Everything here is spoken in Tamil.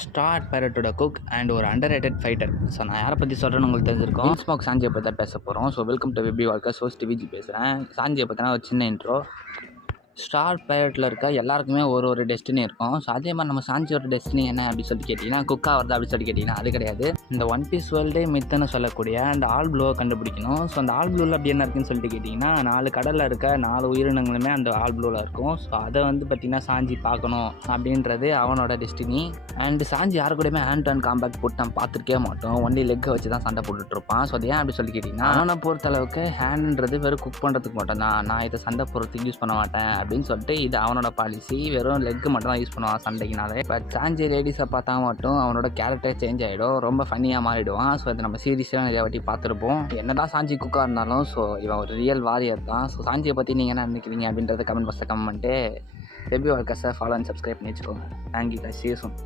ஸ்டார் பைரட்டோட குக் அண்ட் ஒரு அண்டர் ரேட்டட் ஃபைட்டர். ஸோ நான் யாரை பற்றி சொல்கிறேன்னு உங்களுக்கு தெரிஞ்சிருக்கோம். ஸ்மோக் சாஞ்சியை பற்றி தான் பேச போகிறோம். So welcome to webby walker. Host Viji பேசுகிறேன். சாஞ்சியை பற்றினா ஒரு சின்ன இன்ட்ரோ. ஸ்டார் பைரட்டில் இருக்க எல்லாருக்குமே ஒரு டெஸ்டினி இருக்கும். ஸோ அதே மாதிரி நம்ம சாஞ்சியோட டெஸ்டினி என்ன அப்படின்னு சொல்லி கேட்டிங்கன்னா, குக்காக வருது அப்படின்னு சொல்லி கேட்டிங்கன்னா அது கிடையாது. இந்த ஒன் பீஸ் வேர்ல்டே மித்துன்னு சொல்லக்கூடிய அந்த ஆல் ப்ளூவை கண்டுபிடிக்கணும். ஸோ அந்த ஆல் ப்ளூவில் அப்படி என்ன இருக்குன்னு சொல்லிட்டு கேட்டிங்கன்னா, 4 கடலில் இருக்க 4 உயிரினங்களுமே அந்த ஆல் ப்ளூவில் இருக்கும். ஸோ அதை பார்த்திங்கன்னா சாஞ்சி பார்க்கணும் அப்படின்றது அவனோட டெஸ்டினி. அண்ட் சாஞ்சி யாரு கூடயுமே ஹேண்ட் டு ஹேண்ட் காம்பேக்ட் போட்டு நம்ம பார்த்துருக்கே மாட்டோம். ஒன்லி லெக்கை வச்சு தான் சண்டை போட்டுட்ருப்பான். ஸோ அது ஏன் அப்படி சொல்லி கேட்டிங்கன்னா, அவனை பொறுத்தளவுக்கு ஹேண்டுன்றது வெறும் குக் பண்ணுறதுக்கு மட்டும் தான். நான் இதை சண்டை போடுறதுக்கு யூஸ் பண்ண மாட்டேன் அப்படின்னு சொல்லிட்டு இது அவனோட பாலிசி. வெறும் லெக்கு மட்டும் தான் யூஸ் பண்ணுவான் சண்டைக்குனாலே. பட் சாஞ்சி லேடிஸை பார்த்தா மட்டும் அவனோட கேரக்டர் சேஞ்ச் ஆகிடும், ரொம்ப ஃபன்னியாக மாறிடுவான். ஸோ இதை நம்ம சீரியஸாக நிறைய வாட்டி பார்த்துருப்போம். என்னதான் சாஞ்சி குக்காக இருந்தாலும் ஸோ இவன் ஒரு ரியல் வாரியர் தான். ஸோ சாஞ்சியை பற்றி நீங்கள் என்ன நினைக்கிறீங்க அப்படின்றத கமெண்ட் பாக்ஸில் கமெண்ட் பண்ணிட்டு வெப்பி வால்கர்ஸை ஃபாலோ அண்ட் சப்ஸ்கிரைப் பண்ணி வச்சுக்கோங்க. Thank you guys, see you soon.